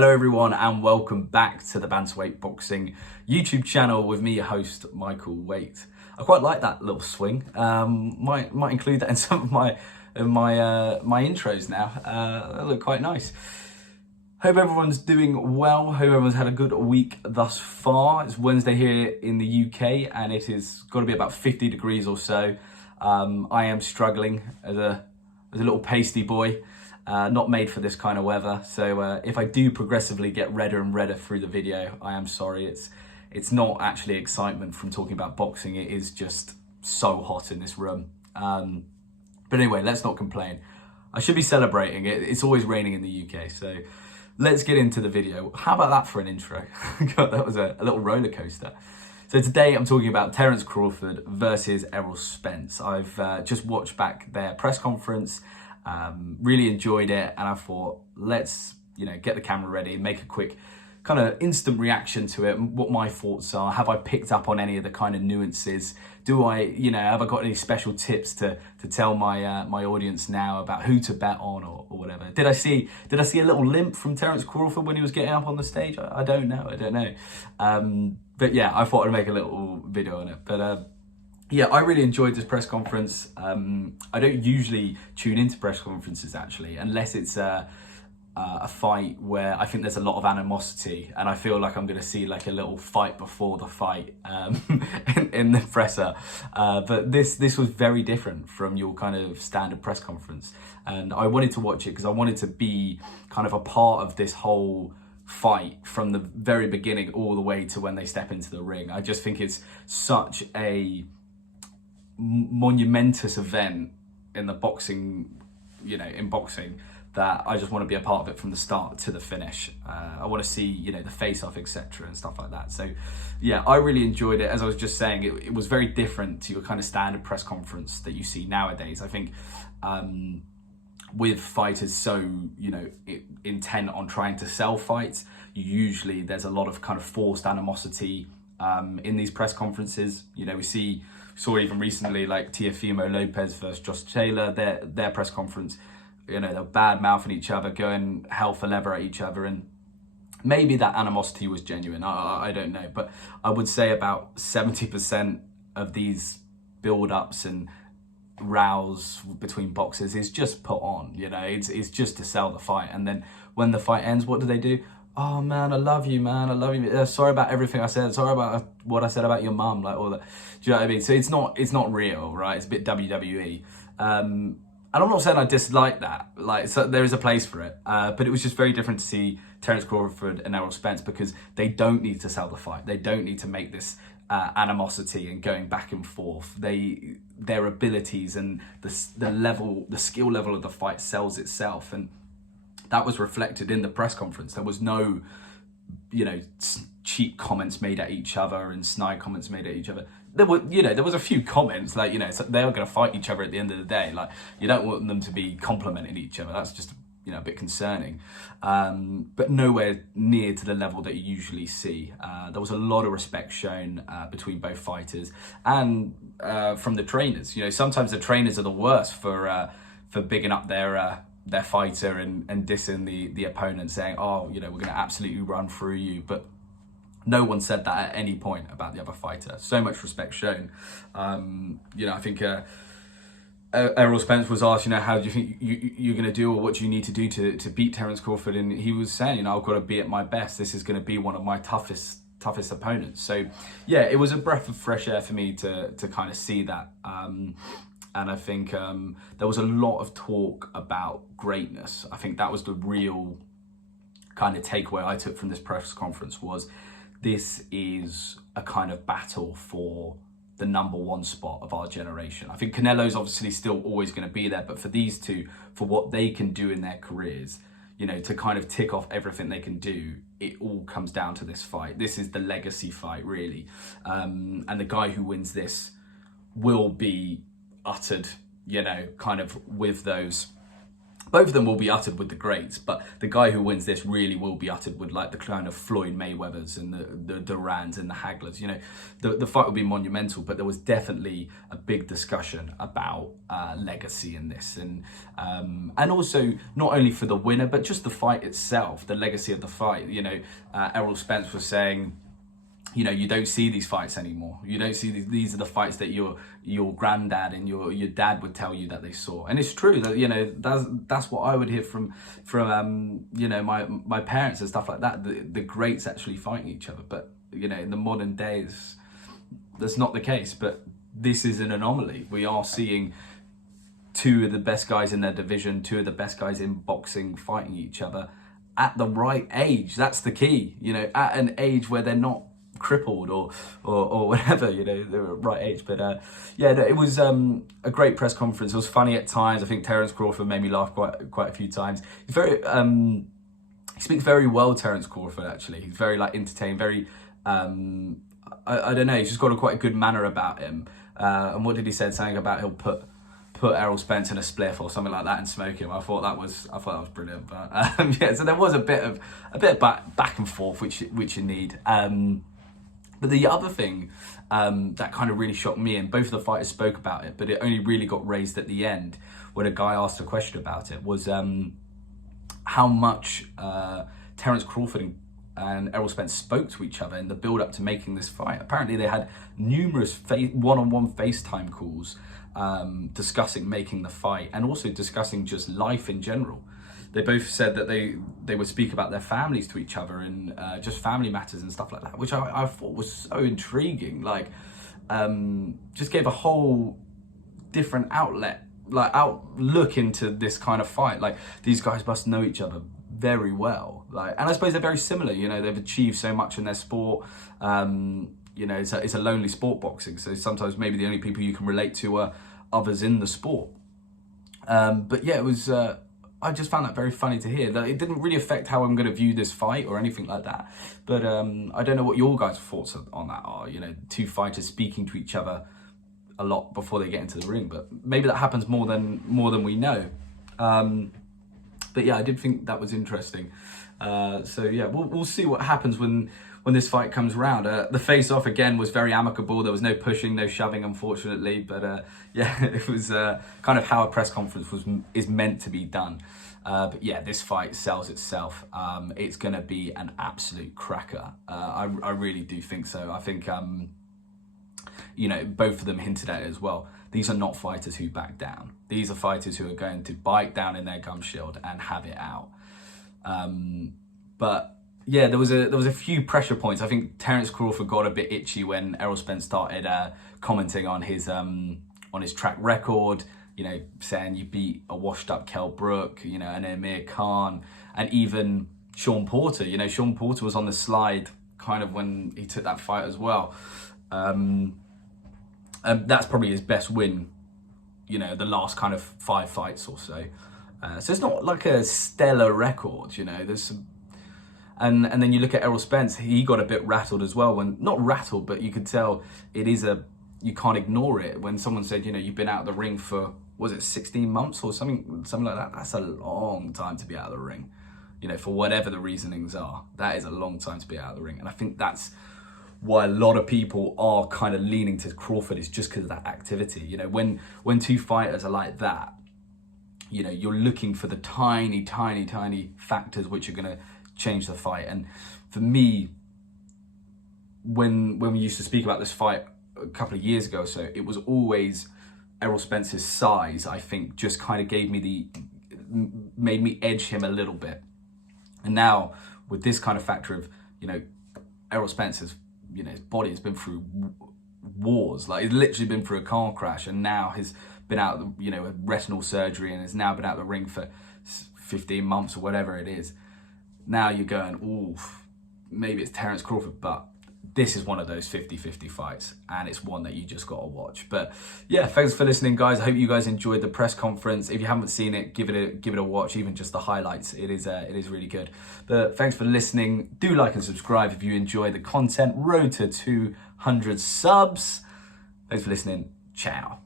Hello everyone and welcome back to the Bantamweight Boxing YouTube channel with me, your host, Michael Waite. I quite like that little swing. Might include that in some of my intros now. They look quite nice. Hope everyone's doing well. Hope everyone's had a good week thus far. It's Wednesday here in the UK and it has got to be about 50 degrees or so. I am struggling as a little pasty boy. Not made for this kind of weather, so if I do progressively get redder and redder through the video, I am sorry. It's not actually excitement from talking about boxing, it is just so hot in this room. But anyway, let's not complain. I should be celebrating. It's always raining in the UK, so let's get into the video. How about that for an intro? God, that was a little roller coaster. So today I'm talking about Terence Crawford versus Errol Spence. I've just watched back their press conference. Really enjoyed it, and I thought, let's get the camera ready, make a quick kind of instant reaction to it, what my thoughts are. Have I picked up on any of the kind of nuances? Do I, have I got any special tips to tell my my audience now about who to bet on or whatever? Did I see a little limp from Terence Crawford when he was getting up on the stage? I don't know. But yeah, I thought I'd make a little video on it. But yeah, I really enjoyed this press conference. I don't usually tune into press conferences actually, unless it's a fight where I think there's a lot of animosity and I feel like I'm going to see like a little fight before the fight in the presser. But this was very different from your kind of standard press conference. And I wanted to watch it because I wanted to be kind of a part of this whole fight from the very beginning all the way to when they step into the ring. I just think it's such a monumentous event in the boxing, in boxing, that I just want to be a part of it from the start to the finish. I want to see, the face-off, etc. and stuff like that. So yeah, I really enjoyed it. As I was just saying, it was very different to your kind of standard press conference that you see nowadays. I think with fighters so, intent on trying to sell fights, usually there's a lot of kind of forced animosity in these press conferences. We saw even recently like Teofimo Lopez versus Josh Taylor, their press conference, they're bad mouthing each other, going hell for leather at each other, and maybe that animosity was genuine. I don't know, but I would say about 70% of these build-ups and rows between boxers is just put on. It's just to sell the fight, and then when the fight ends, what do? Oh man, I love you, man. I love you. Sorry about everything I said. Sorry about what I said about your mum, like all that. Do you know what I mean? So it's not real, right? It's a bit WWE. And I'm not saying I dislike that. So there is a place for it. But it was just very different to see Terence Crawford and Errol Spence, because they don't need to sell the fight. They don't need to make this animosity and going back and forth. Their abilities and the skill level of the fight sells itself, and that was reflected in the press conference. There was no, cheap comments made at each other and snide comments made at each other. There was a few comments like, so they were going to fight each other at the end of the day. Like, you don't want them to be complimenting each other. That's just, a bit concerning. But nowhere near to the level that you usually see. There was a lot of respect shown between both fighters and from the trainers. Sometimes the trainers are the worst for bigging up their fighter and dissing the opponent, saying, oh, we're going to absolutely run through you. But no one said that at any point about the other fighter. So much respect shown. I think Errol Spence was asked, how do you think you're going to do, or what do you need to do to beat Terence Crawford? And he was saying, I've got to be at my best. This is going to be one of my toughest opponents. So yeah, it was a breath of fresh air for me to kind of see that. And I think there was a lot of talk about greatness. I think that was the real kind of takeaway I took from this press conference, was this is a kind of battle for the #1 spot of our generation. I think Canelo's obviously still always going to be there, but for these two, for what they can do in their careers, to kind of tick off everything they can do, it all comes down to this fight. This is the legacy fight, really. And the guy who wins this will be uttered, kind of with those Both of them will be uttered with the greats, but the guy who wins this really will be uttered with like the kind of Floyd Mayweathers and the Durans and the Haglers. You know, the fight will be monumental, but there was definitely a big discussion about legacy in this, and also not only for the winner, but just the fight itself, the legacy of the fight. You know, Errol Spence was saying, you know, you don't see these fights anymore. You don't see these are the fights that your granddad and your dad would tell you that they saw. And it's true that, you know, that's what I would hear from you know, my parents and stuff like that. The greats actually fighting each other. But, you know, in the modern days, that's not the case. But this is an anomaly. We are seeing two of the best guys in their division, two of the best guys in boxing fighting each other at the right age. That's the key, you know, at an age where they're not crippled or whatever, you know, the right age. But yeah, no, it was a great press conference. It was funny at times. I think Terence Crawford made me laugh quite a few times. He's very he speaks very well, Terence Crawford, actually. He's very like entertaining, very I don't know, he's just got quite a good manner about him. And what did he say? Something about he'll put Errol Spence in a spliff or something like that and smoke him. I thought that was brilliant. But yeah, so there was a bit of back and forth which you need. But the other thing that kind of really shocked me, and both of the fighters spoke about it, but it only really got raised at the end when a guy asked a question about it, was how much Terence Crawford and Errol Spence spoke to each other in the build-up to making this fight. Apparently they had numerous one-on-one FaceTime calls discussing making the fight and also discussing just life in general. They both said that they would speak about their families to each other and just family matters and stuff like that, which I thought was so intriguing. Like, just gave a whole different outlook into this kind of fight. Like, these guys must know each other very well. Like, and I suppose they're very similar. You know, they've achieved so much in their sport. You know, it's a lonely sport, boxing. So sometimes maybe the only people you can relate to are others in the sport. But yeah, it was. I just found that very funny to hear. That it didn't really affect how I'm going to view this fight or anything like that. But I don't know what your guys' thoughts on that are. You know, two fighters speaking to each other a lot before they get into the ring. But maybe that happens more than we know. But yeah, I did think that was interesting. So yeah, we'll see what happens when this fight comes around. The face-off again was very amicable. There was no pushing, no shoving, unfortunately. But yeah, it was kind of how a press conference is meant to be done. But yeah, this fight sells itself. It's going to be an absolute cracker. I really do think so. I think, you know, both of them hinted at it as well. These are not fighters who back down. These are fighters who are going to bite down in their gum shield and have it out. But yeah, there was a few pressure points. I think Terence Crawford got a bit itchy when Errol Spence started commenting on his track record. You know, saying you beat a washed-up Kell Brook, you know, and Amir Khan, and even Sean Porter. You know, Sean Porter was on the slide kind of when he took that fight as well. That's probably his best win, you know, the last kind of 5 fights or so. So it's not like a stellar record, you know. There's some, and then you look at Errol Spence, he got a bit rattled as well. When not rattled, but you could tell you can't ignore it. When someone said, you know, you've been out of the ring for, was it 16 months or something like that? That's a long time to be out of the ring, you know, for whatever the reasonings are. That is a long time to be out of the ring, and I think that's why a lot of people are kind of leaning to Crawford, is just because of that activity. You know, when two fighters are like that, you know, you're looking for the tiny factors which are going to change the fight. And for me, when we used to speak about this fight a couple of years ago or so, it was always Errol Spence's size, I think, just kind of made me edge him a little bit. And now with this kind of factor of, you know, Errol Spence's, you know, his body has been through wars. Like, he's literally been through a car crash, and now has been out, you know, with retinal surgery, and has now been out of the ring for 15 months or whatever it is. Now you're going, ooh, maybe it's Terence Crawford, but this is one of those 50-50 fights, and it's one that you just got to watch. But yeah, thanks for listening, guys. I hope you guys enjoyed the press conference. If you haven't seen it, give it a watch, even just the highlights. It is really good. But thanks for listening. Do like and subscribe if you enjoy the content. Road to 200 subs. Thanks for listening. Ciao.